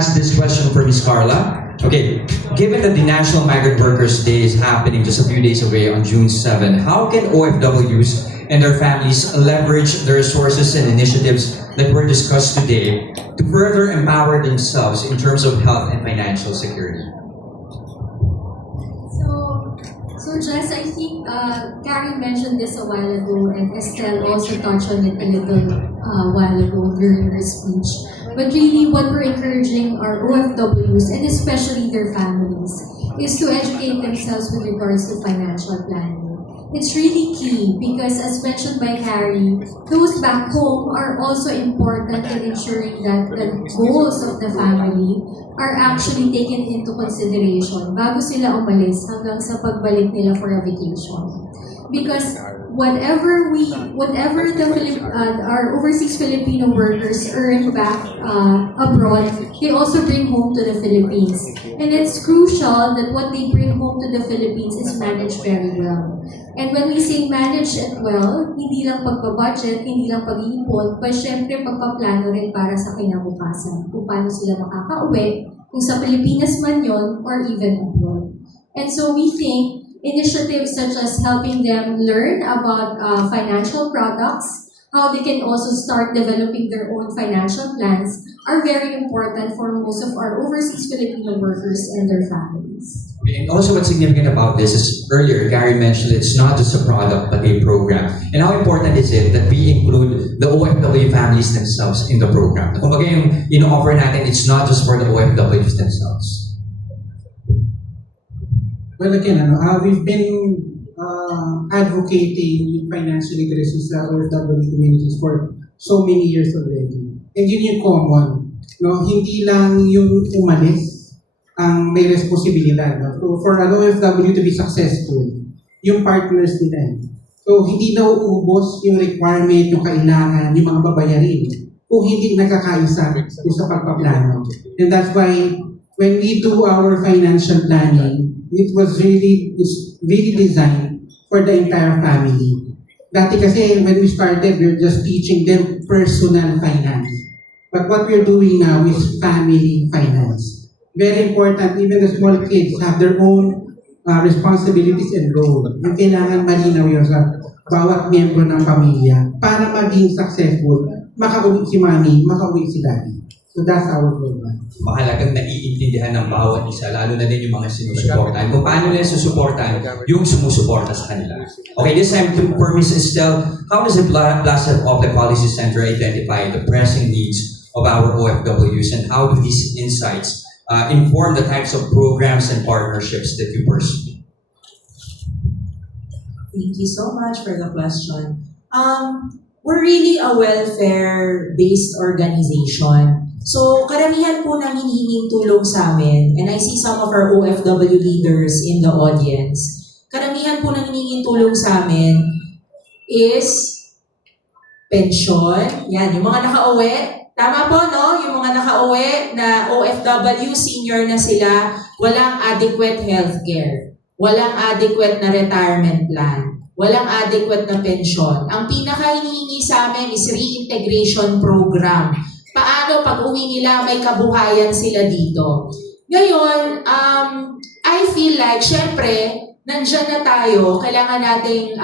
ask this question for Ms. Carla. Okay, given that the National Migrant Workers Day is happening just a few days away on June 7, how can OFWs and their families leverage the resources and initiatives that were discussed today to further empower themselves in terms of health and financial security? So Jess, I think Carrie mentioned this a while ago, and Estelle also touched on it a little while ago during her speech. But really, what we're encouraging our OFWs, and especially their families, is to educate themselves with regards to financial planning. It's really key because, as mentioned by Carrie, those back home are also important in ensuring that the goals of the family are actually taken into consideration bago sila umalis hanggang sa pagbalik nila for a vacation. Because whatever our overseas Filipino workers earn back abroad, they also bring home to the Philippines. And it's crucial that what they bring home to the Philippines is managed very well. And when we say manage it well, hindi lang pagpa-budget, hindi lang pag-iipon, but syempre pagpaplano rin para sa kinabukasan. Kung paano sila makakauwi, kung sa Pilipinas man yon or even abroad. And so we think initiatives such as helping them learn about financial products, how they can also start developing their own financial plans are very important for most of our overseas Filipino workers and their families. And also what's significant about this is earlier, Gary mentioned it's not just a product but a program. And how important is it that we include the OFW families themselves in the program? Kumbaga yung ino-offer natin, it's not just for the OFWs themselves. Well, again, we've been advocating financial literacy sa OFW communities for so many years already. And yun yung common. No? Hindi lang yung umalis ang may responsibilidad. No? So for an OFW to be successful, yung partners nila. So hindi daw ubos yung requirement, yung kailangan, yung mga babayarin kung hindi nakakaisa yung sa pagpaplano. And that's why when we do our financial planning, it's really designed for the entire family. Dati kasi when we started, we're just teaching them personal finance. But what we're doing now is family finance. Very important, even the small kids have their own responsibilities and role. Yung kailangan malinaw yun sa bawat miyembro ng pamilya para maging successful, makauwi si mami, makauwi si daddy. So that's our program. Mahalagang naiintindihan ng bawat isa, lalo na din yung mga sinusuportahan. Kung paano nila susuportahan yung sumusuporta sa kanila. Okay, this time for Ms. Estelle, how does the Plaza Ople Policy Center identify the pressing needs of our OFWs, and how do these insights inform the types of programs and partnerships that you pursue? Thank you so much for the question. We're really a welfare-based organization. So, karamihan po ng hinihinging tulong sa amin, and I see some of our OFW leaders in the audience, karamihan po ng hinihinging tulong sa amin is pensyon. Yan, yung mga nakauwi. Tama po, no? Yung mga nakauwi na OFW, senior na sila, walang adequate healthcare, walang adequate na retirement plan, walang adequate na pensyon. Ang pinaka-hinihingi sa amin is reintegration program. Paano pag uwi nila may kabuhayan sila dito. Ngayon, I feel like, syempre, nandyan na tayo, kailangan nating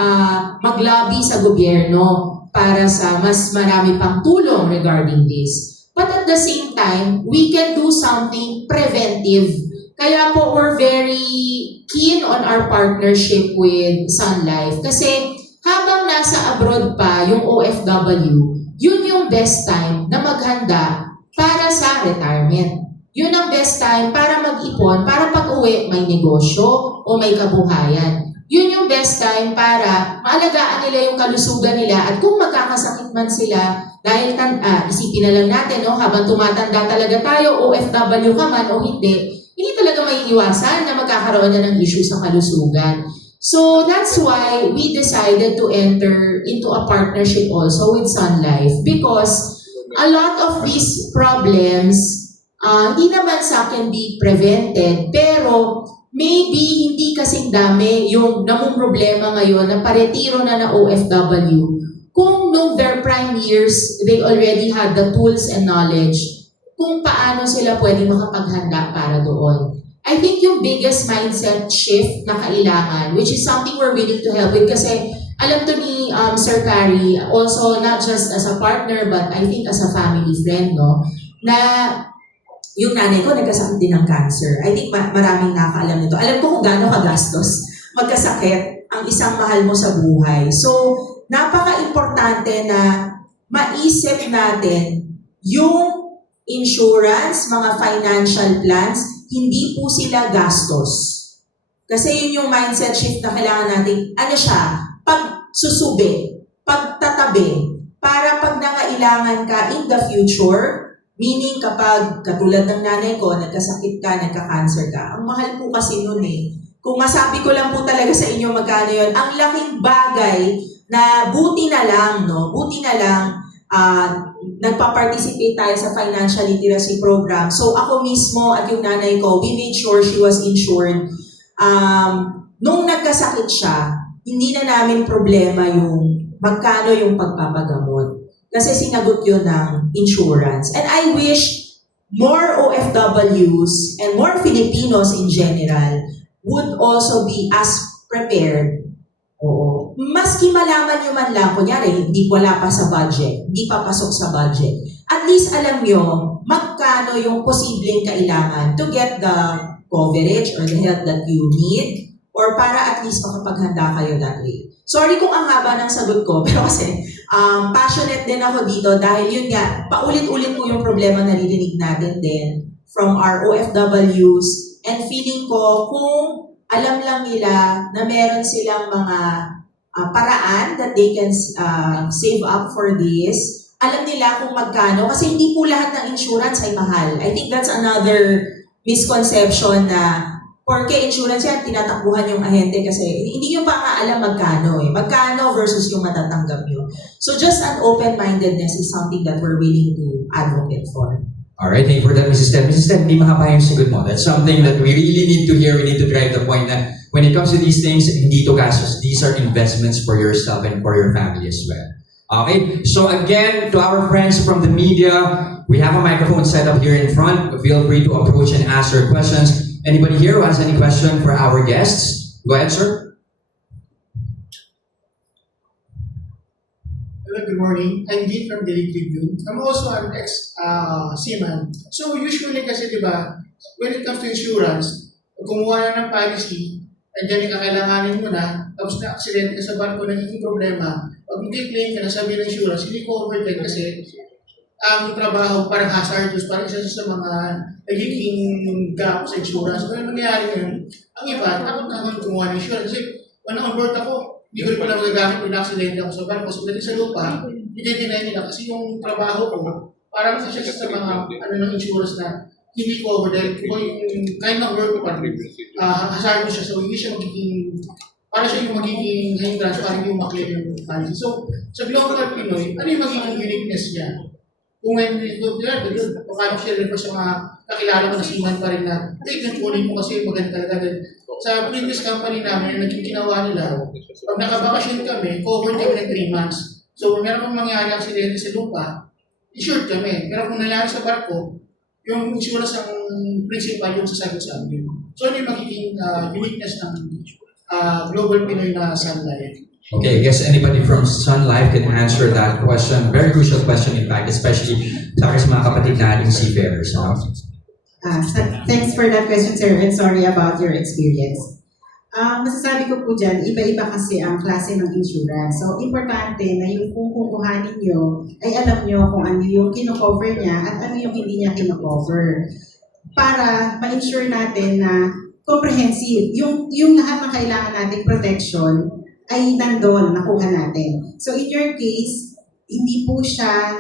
mag-lobby sa gobyerno para sa mas marami pang tulong regarding this. But at the same time, we can do something preventive. Kaya po, we're very keen on our partnership with Sun Life. Kasi habang nasa abroad pa yung OFW, yun yung best time na maghanda para sa retirement. Yun ang best time para mag-ipon, para pag-uwi may negosyo o may kabuhayan. Yun yung best time para maalagaan nila yung kalusugan nila at kung magkakasakit man sila, dahil isipin na lang natin, no, habang tumatanda talaga tayo, OFW ka man o hindi talaga may iwasan na magkakaroon na ng issue sa kalusugan. So that's why we decided to enter into a partnership also with Sun Life because a lot of these problems hindi naman sa akin be prevented, pero maybe hindi kasing dami yung namong problema ngayon na paretiro na OFW kung no their prime years they already had the tools and knowledge kung paano sila pwede makapaghanda para doon. I think yung biggest mindset shift na kailangan, which is something we're willing to help with kasi alam to ni Sir Carrie, also not just as a partner but I think as a family friend, no, na yung nanay ko nagkasakit din ng cancer. I think maraming nakakaalam nito. Alam ko kung gaano kagastos magkasakit ang isang mahal mo sa buhay. So, napaka-importante na maisip natin yung insurance, mga financial plans, hindi po sila gastos. Kasi yun yung mindset shift na kailangan natin, pagsusubi, pagtatabi, para pag nangailangan ka in the future, meaning kapag katulad ng nanay ko, nagkasakit ka, nagka-cancer ka, ang mahal po kasi nun eh. Kung masabi ko lang po talaga sa inyo magkano yun, ang laking bagay na buti na lang, nagpa-participate tayo sa financial literacy program. So ako mismo at yung nanay ko, we made sure she was insured. Nung nagkasakit siya, hindi na namin problema yung magkano yung pagpapagamot. Kasi sinagot yun ng insurance. And I wish more OFWs and more Filipinos in general would also be as prepared. Oo. Maski malaman nyo man lang, kunyari, hindi wala pa sa budget, hindi pa pasok sa budget. At least alam nyo magkano yung posibleng kailangan to get the coverage or the help that you need or para at least makapaghanda kayo that way. Sorry kung ang haba ng sagot ko, pero kasi passionate din ako dito dahil yun nga, paulit-ulit po yung problema na naririnig natin din from our OFWs and feeling ko kung alam lang nila na meron silang mga paraan that they can save up for this, alam nila kung magkano kasi hindi po lahat ng insurance ay mahal. I think that's another misconception na porque insurance yan, tinatakbuhan yung ahente kasi hindi nyo pa nga alam magkano eh. Magkano versus yung matatanggap nyo. So just an open-mindedness is something that we're willing to advocate for. Alright, thank you for that, Mrs. Ted. Mrs. Ted, hindi mahaba yung sagot mo. That's something that we really need to hear. We need to drive the point that when it comes to these things, hindi to gastos. These are investments for yourself and for your family as well. Okay, so again, to our friends from the media, we have a microphone set up here in front. Feel free to approach and ask your questions. Anybody here who has any question for our guests? Go ahead, sir. Hello, good morning. I'm Dean from Daily Tribune. I'm also an ex-seaman. So usually kasi, di ba, when it comes to insurance, pag kumuha na ng policy, andyan yung kakailanganin mo na, tapos na-accident ka sa barko, nagiging problema. Pag mag-claim ka na sabi ng insurance, hindi covered yan kasi ang trabaho parang hazardous, parang isa sa mga nagiging gap sa insurance. Kaya nangyayari ngayon, ang iba, takot na akong kumuha ng insurance. Kasi, on board ako, hindi ko rin pala magagamit kung na-accident ako sa barko. So, sa lupa, i-deny nila kasi yung trabaho ko, parang isa siya sa mga ng insurance na hindi covered dahil kung yung kind of work ko parang hazardous siya. So, hindi siya magiging, para siya yung magiging hindrance, parang yung maklaim yung policy. So, sa Global Pinoy, ano yung magiging uniqueness niya? Kung when paano siya refer sa mga kakilala ko na seaman pa rin na kunin mo kasi maganda talaga. Sa previous company namin, naging ginawa nila, pag nakabakasyon kami, covered kami ng 3 months. So, meron pang mangyari ang aksidente sa lupa, insured kami. Pero kung nangyari sa barko, yung insurance ang principal yung sasagot sa amin. So, ano yung magiging uniqueness ng Global Pinoy na Sun Life? Okay, I guess anybody from Sun Life can answer that question. Very crucial question, in fact, especially sa mga kapatid nating seafarers. No? Thanks for that question, sir, and sorry about your experience. Masasabi ko po dyan, iba-iba kasi ang klase ng insurance. So, importante na yung kung kukuhanin nyo, ay alam nyo kung ano yung kino-cover niya at ano yung hindi niya kino-cover. Para ma-ensure natin na comprehensive, yung lahat ng kailangan nating protection, ay nandoon, nakuha natin. So in your case, hindi po siya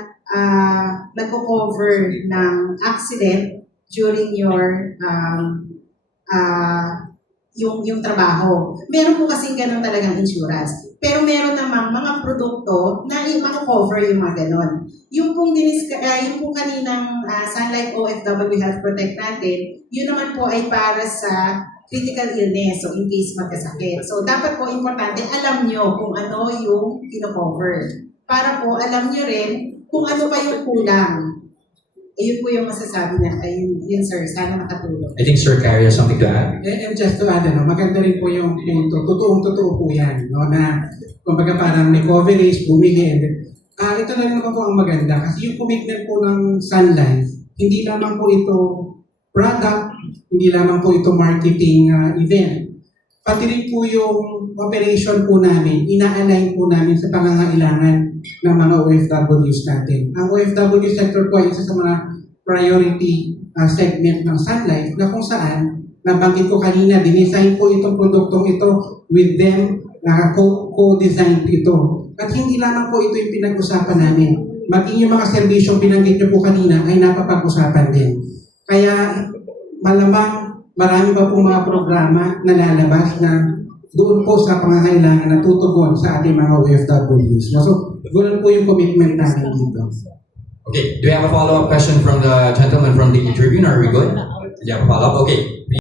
nag-cover ng accident during your yung trabaho. Meron po kasing ganun talagang insurance. Pero meron namang mga produkto na i-cover yung mga ganun. Yung pong yung pong kaninang Sun Life OFW Health Protect natin, yun naman po ay para sa critical illness, so in case magkasakit. So, dapat po importante, alam nyo kung ano yung kino-cover. Para po, alam nyo rin kung ano pa yung kulang. Ayun po yung masasabi na, ayun, yun sir, sana makatulong. I think Sir Carrie has something to add. And just to add, maganda rin po yung punto. Totoong-totoo po yan. No, na, kumbaga parang may coverage, bumili. Ito na rin naman po ang maganda. Kasi yung commitment po ng Sun Life, hindi lamang po ito product, hindi lamang po ito marketing event. Pati rin po yung operation po namin, ina-align po namin sa pangangailangan ng mga OFWs natin. Ang OFW sector po ay isa sa mga priority segment ng Sun Life na kung saan, nabanggit ko kanina, dinesign po itong produktong ito with them, co-design ito. At hindi lamang po ito yung pinag-usapan namin. Maging yung mga serbisyong binanggit niyo po kanina ay napapag-usapan din. Kaya malamang marami pa po mga programa na lalabas na doon po sa pangangailangan na tutugon sa ating mga OFWs. So, ganoon po yung commitment namin dito. Okay, do you have a follow-up question from the gentleman from the Tribune? Are we good? Do you have a follow-up? Okay.